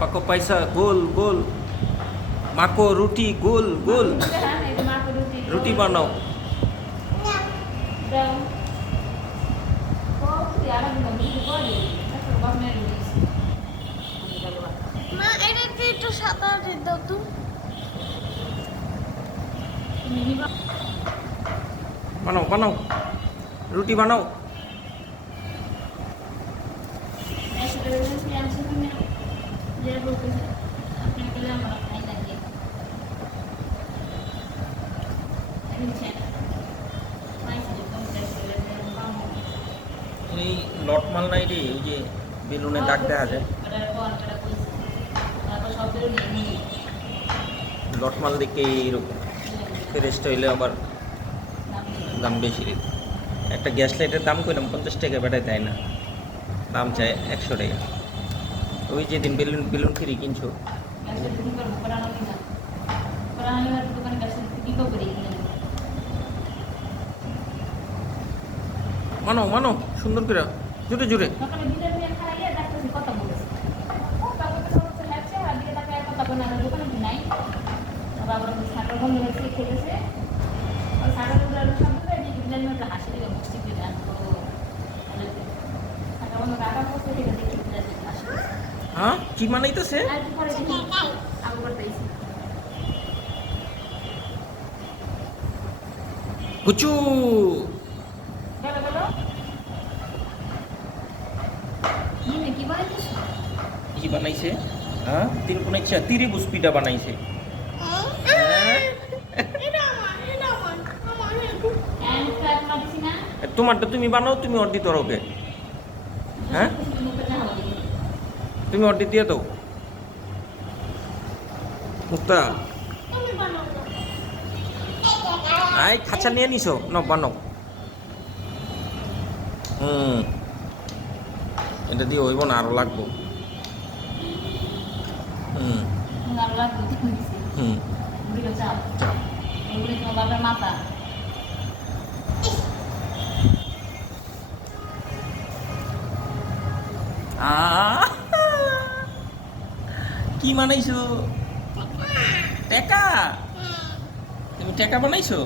পাকো পয়সা গোল গোল মাকো রুটি গোল গোল রুটি বানাও মা এটা একটু সাদা দাও তো। বানাও বানাও রুটি বানাও এই লটমাল নাই রে ওই যে বেলুনে দাগ দেওয়া যায় লটমাল দেখে এইরকম ফ্রেশটা হইলে আবার দাম বেশি রে একটা গ্যাস লাইটের দাম কইলাম 50 টাকা বেটায় দেয় না দাম চায় 100 টাকা ওই যেদিন বেলুন বেলুন ফ্রি কিনছো মানো মানো সুন্দর করে জুড়ে জুড়ে হ্যাঁ কি মানাইতেছে কুচু কি বানাইছে হ্যাঁ তিন কোন ইচ্ছা ত্রিভুজ পিঠা বানাইছে তোমারটা তুমি বানাও তুমি অর্ডি তোর ওকে হ্যাঁ তুমি অর্ডি দিয়ে দাও মুক্তা আই খাঁচা নিয়ে নিছো না বানাও এটা দিয়ে হইব না আরো লাগবো মাথা কি বানাইছো টেকা তুমি টেকা বানাইছো